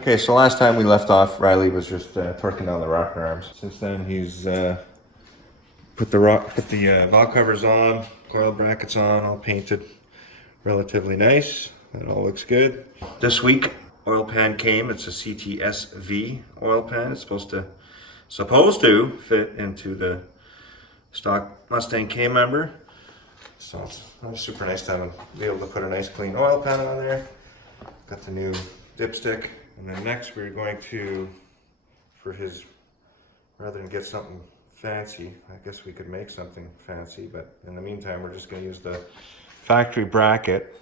Okay, so last time we left off, Riley was just torquing down the rocker arms. Since then, he's put the valve covers on, coil brackets on, all painted relatively nice. That all looks good. This week, oil pan came. It's a CTSV oil pan. It's supposed to fit into the stock Mustang K-member. So it's super nice to be able to put a nice clean oil pan on there. Got the new dipstick. And then next we're going to, rather than get something fancy, I guess we could make something fancy, but in the meantime we're just going to use the factory bracket,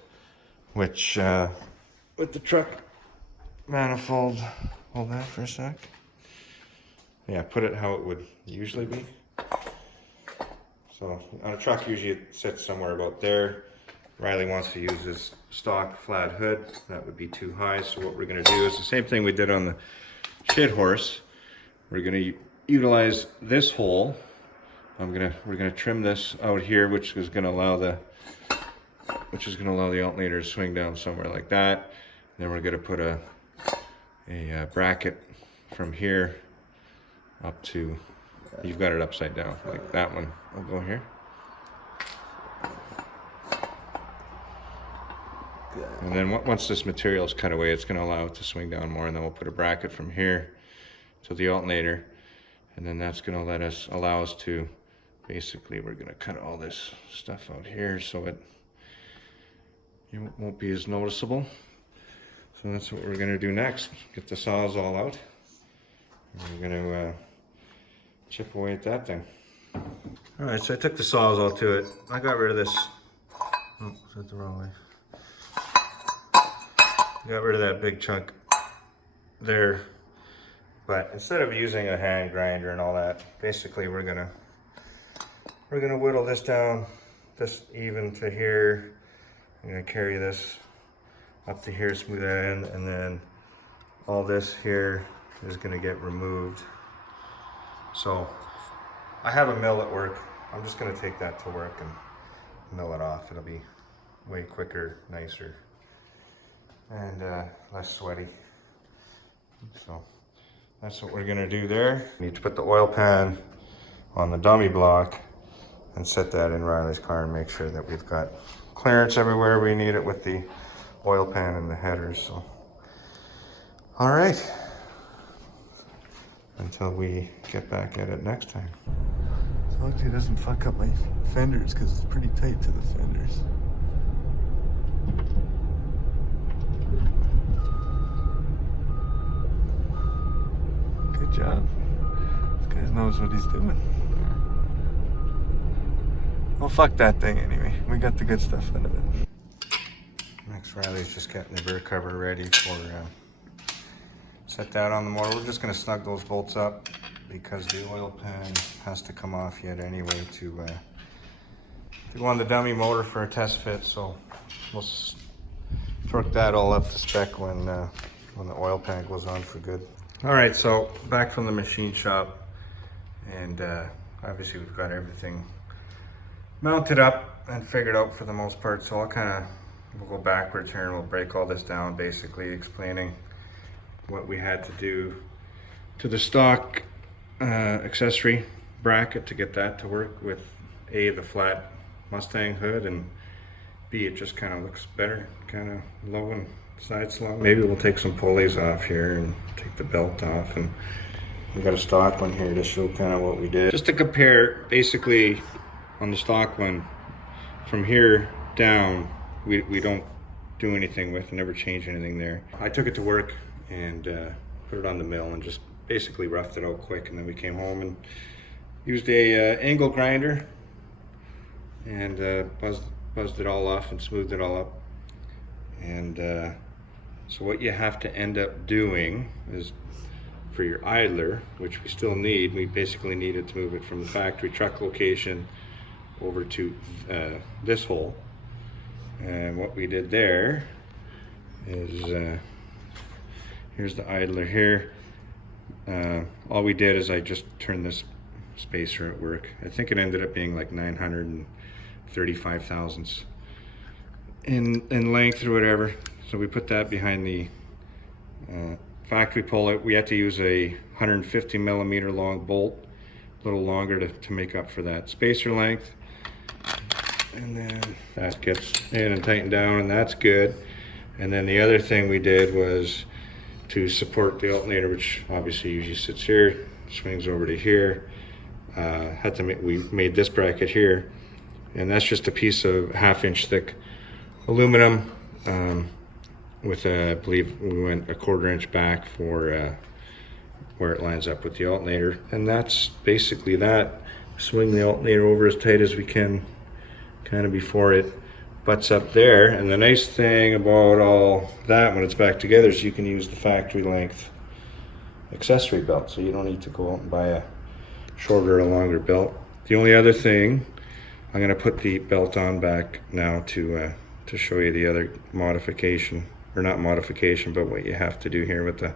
which with the truck manifold, hold that for a sec. Yeah, put it how it would usually be. So on a truck usually it sits somewhere about there. Riley wants to use his stock flat hood. That would be too high, so what we're going to do is the same thing we did on the shit horse. We're going to utilize this hole. We're going to trim this out here, which is going to allow the alternator to swing down somewhere like that. And then we're going to put a bracket from here up to, you've got it upside down, like that one. I'll go here. And then once this material is cut away, it's going to allow it to swing down more, and then we'll put a bracket from here to the alternator, and then that's going to allow us to, basically we're going to cut all this stuff out here so it won't be as noticeable. So that's what we're going to do next. Get the saws all out, and we're going to chip away at that thing. Alright, so I took the saws all to it. I got rid of this, oh, is that the wrong way? Got rid of that big chunk there, but instead of using a hand grinder and all that, basically we're gonna whittle this down, this even to here. I'm gonna carry this up to here, smooth that in, and then all this here is gonna get removed. So I have a mill at work. I'm just gonna take that to work and mill it off. It'll be way quicker, nicer, and less sweaty. So that's what we're gonna do there. We need to put the oil pan on the dummy block and set that in Riley's car and make sure that we've got clearance everywhere we need it with the oil pan and the headers. So, all right, until we get back at it next time. So hopefully it doesn't fuck up my fenders, because it's pretty tight to the fenders. Good job. This guy knows what he's doing. Well, fuck that thing anyway. We got the good stuff out of it. Next, Riley's just getting the rear cover ready for set that on the motor. We're just going to snug those bolts up because the oil pan has to come off yet anyway to go on the dummy motor for a test fit. So we'll torque that all up to spec when the oil pan goes on for good. All right, so back from the machine shop, and obviously we've got everything mounted up and figured out for the most part. So we'll go backwards here and we'll break all this down, basically explaining what we had to do to the stock accessory bracket to get that to work with A, the flat Mustang hood, and B, it just kind of looks better, kind of low and side slung. Maybe we'll take some pulleys off here and take the belt off, and we've got a stock one here to show kind of what we did. Just to compare, basically on the stock one, from here down, we don't do anything with, never change anything there. I took it to work and put it on the mill and just basically roughed it out quick, and then we came home and used a angle grinder and buzzed it all off and smoothed it all up. And so what you have to end up doing is, for your idler, which we still need, we basically needed to move it from the factory truck location over to this hole. And what we did there is, here's the idler here. All we did is I just turned this spacer at work. I think it ended up being like 935 thousandths in length or whatever. So we put that behind the factory pull it. We had to use a 150 millimeter long bolt, a little longer to make up for that spacer length. And then that gets in and tightened down, and that's good. And then the other thing we did was to support the alternator, which obviously usually sits here, swings over to here. We made this bracket here, and that's just a piece of 1/2 inch thick aluminum with I believe we went 1/4 inch back for where it lines up with the alternator. And that's basically that. Swing the alternator over as tight as we can, kind of before it butts up there. And the nice thing about all that when it's back together is you can use the factory length accessory belt, so you don't need to go out and buy a shorter or longer belt. The only other thing, I'm going to put the belt on back now to show you the other modification, or not modification, but what you have to do here with the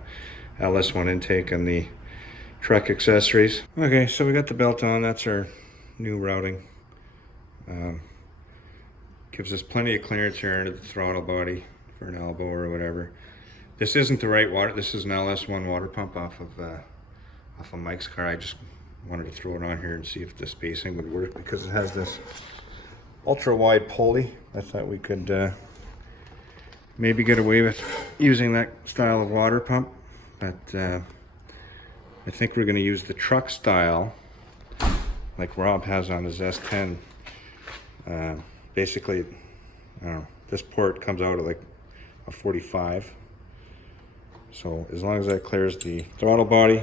Ls1 intake and the truck accessories. Okay, so we got the belt on. That's our new routing. Gives us plenty of clearance here into the throttle body for an elbow or whatever. This isn't the right water. This is an Ls1 water pump off of Mike's car. I just wanted to throw it on here and see if the spacing would work because it has this ultra wide pulley. I thought we could maybe get away with using that style of water pump, but I think we're going to use the truck style like Rob has on his S10. Basically, I don't know, this port comes out at like a 45. So as long as that clears the throttle body,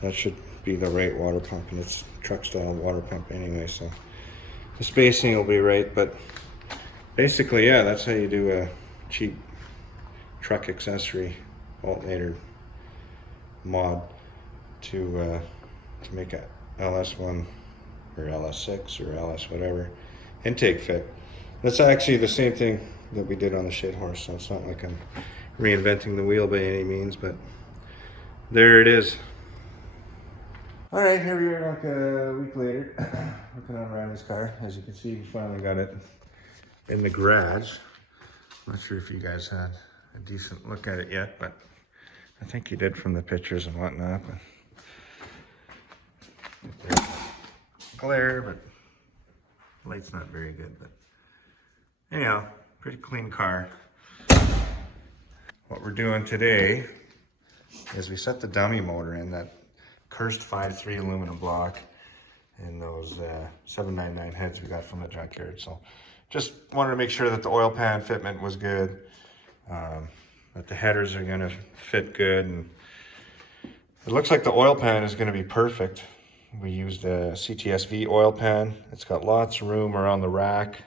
that should be the right water pump, and it's truck style water pump anyway, so the spacing will be right. But basically, yeah, that's how you do a cheap truck accessory alternator mod to make a LS1 or LS6 or LS whatever intake fit. That's actually the same thing that we did on the shit horse, so it's not like I'm reinventing the wheel by any means, but there it is. All right, here we are like a week later, working on Riley's car. As you can see, we finally got it in the garage. I'm not sure if you guys had a decent look at it yet, but I think you did from the pictures and whatnot. But there's glare, but the light's not very good. But anyhow, pretty clean car. What we're doing today is we set the dummy motor in, that cursed 5.3 aluminum block, and those 799 heads we got from the junkyard. So just wanted to make sure that the oil pan fitment was good, that the headers are going to fit good, and it looks like the oil pan is going to be perfect. We used a CTSV oil pan. It's got lots of room around the rack.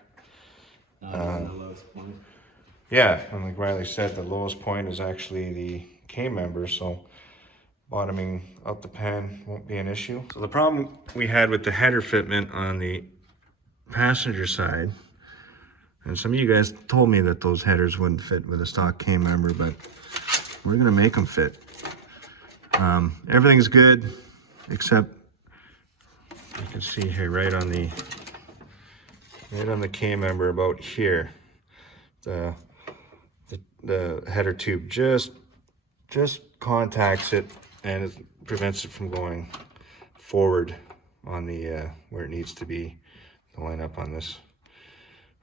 Yeah, and like Riley said, the lowest point is actually the K-member, so bottoming out the pan won't be an issue. So the problem we had with the header fitment on the passenger side, and some of you guys told me that those headers wouldn't fit with a stock K-member, but we're gonna make them fit. Everything's good, except you can see here right on the K-member about here, the header tube just contacts it, and it prevents it from going forward on the where it needs to be to line up on this,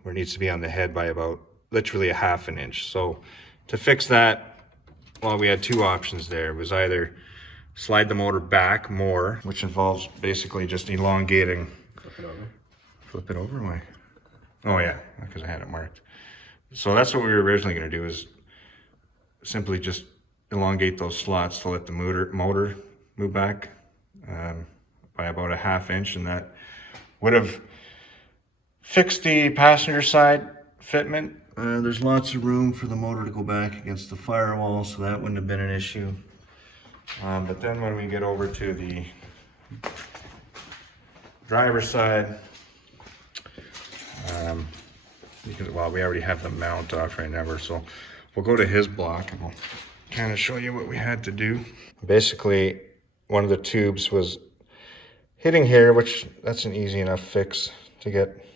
where it needs to be on the head by about literally a 1/2 inch. So to fix that, well, we had two options there. It was either slide the motor back more, which involves basically just elongating. Flip it over. Flip it over? Why? Oh yeah, because I had it marked. So that's what we were originally going to do, is simply just elongate those slots to let the motor move back by about a 1/2 inch, and that would have fixed the passenger side fitment. There's lots of room for the motor to go back against the firewall, so that wouldn't have been an issue. But then when we get over to the driver's side, well, we already have the mount off right now, so we'll go to his block and we'll kind of show you what we had to do. Basically, one of the tubes was hitting here, which that's an easy enough fix to get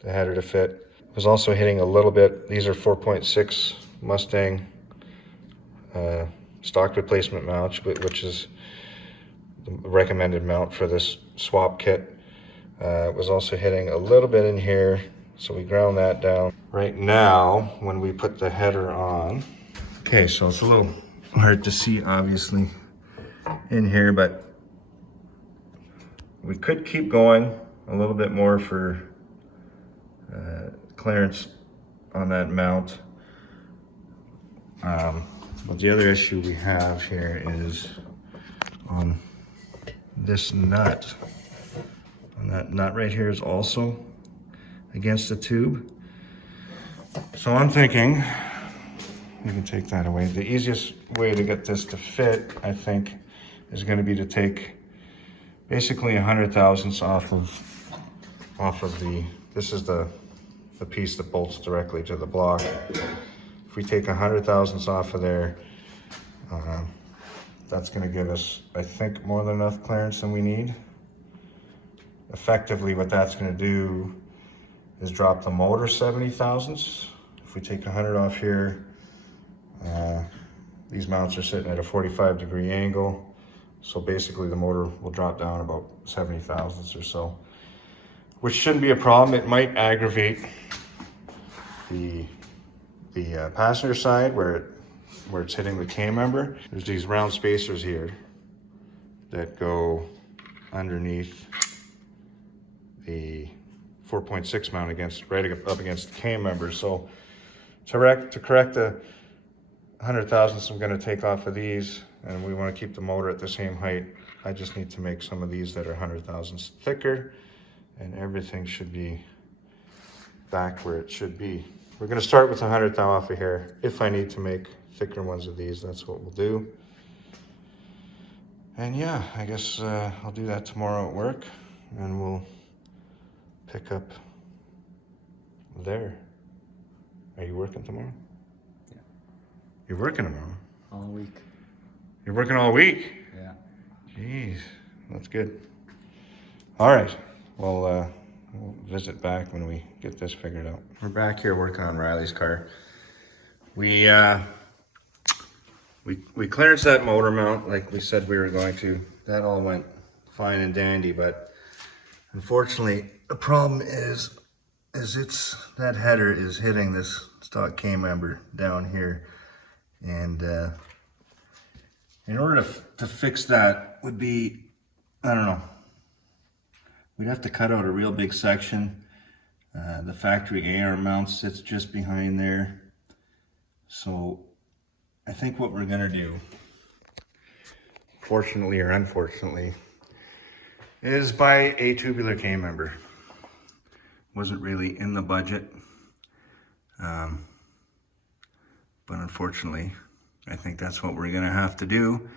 the header to fit. It was also hitting a little bit. These are 4.6 Mustang stock replacement mount, which is the recommended mount for this swap kit. It was also hitting a little bit in here, so we ground that down. Right now, when we put the header on, okay, so it's a little hard to see obviously in here, but we could keep going a little bit more for clearance on that mount. But the other issue we have here is on this nut. And that nut right here is also against the tube. So I'm thinking, you can take that away. The easiest way to get this to fit, I think, is going to be to take basically 100 thousandths off of the, this is the piece that bolts directly to the block. If we take 100 thousandths off of there, that's going to give us, I think, more than enough clearance than we need. Effectively, what that's going to do is drop the motor 70 thousandths. If we take 100 off here, these mounts are sitting at a 45-degree angle. So basically the motor will drop down about 70 thousandths or so, which shouldn't be a problem. It might aggravate the passenger side where it's hitting the K-member. There's these round spacers here that go underneath the 4.6 mount right up against the K-member. So to correct the 100 thousandths I'm going to take off of these, and we want to keep the motor at the same height, I just need to make some of these that are 100 thousandths thicker, and everything should be back where it should be. We're going to start with 100 thou off of here. If I need to make thicker ones of these, that's what we'll do. And yeah, I guess I'll do that tomorrow at work, and we'll pick up there. Are you working tomorrow? Yeah. You're working tomorrow? All week. You're working all week? Yeah. Jeez, that's good. All right, well, we'll visit back when we get this figured out. We're back here working on Riley's car. We clearanced that motor mount like we said we were going to. That all went fine and dandy, but unfortunately, the problem is that header is hitting this stock K-member down here, and in order to fix that would be, I don't know, we'd have to cut out a real big section. The factory AR mount sits just behind there, so I think what we're gonna do, fortunately or unfortunately, is buy a tubular K-member. Wasn't really in the budget, but unfortunately, I think that's what we're gonna have to do.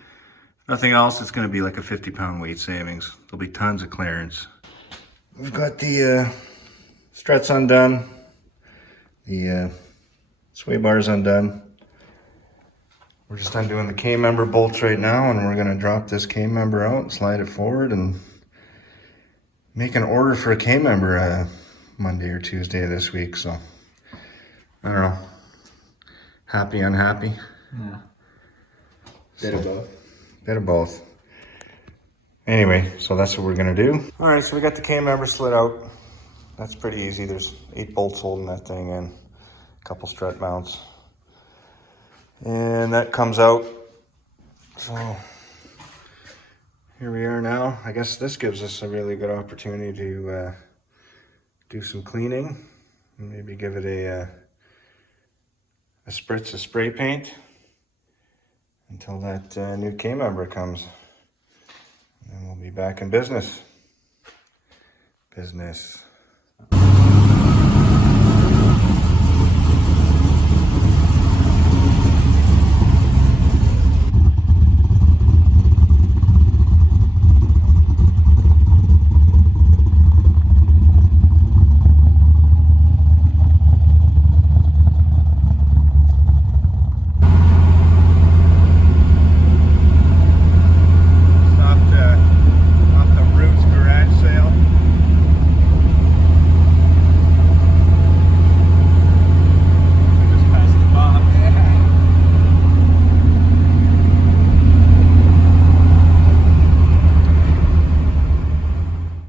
If nothing else, it's gonna be like a 50-pound weight savings. There'll be tons of clearance. We've got the struts undone, the sway bars undone. We're just undoing the K-member bolts right now, and we're gonna drop this K-member out and slide it forward and make an order for a K-member Monday or Tuesday of this week. So I don't know, happy, unhappy? Yeah. Bit of both. Bit of both. Anyway, so that's what we're gonna do. All right, so we got the K-member slid out. That's pretty easy. There's 8 bolts holding that thing in, a couple strut mounts, and that comes out. So here we are now. I guess this gives us a really good opportunity to do some cleaning, and maybe give it a spritz of spray paint until that new K-member comes. And we'll be back in business.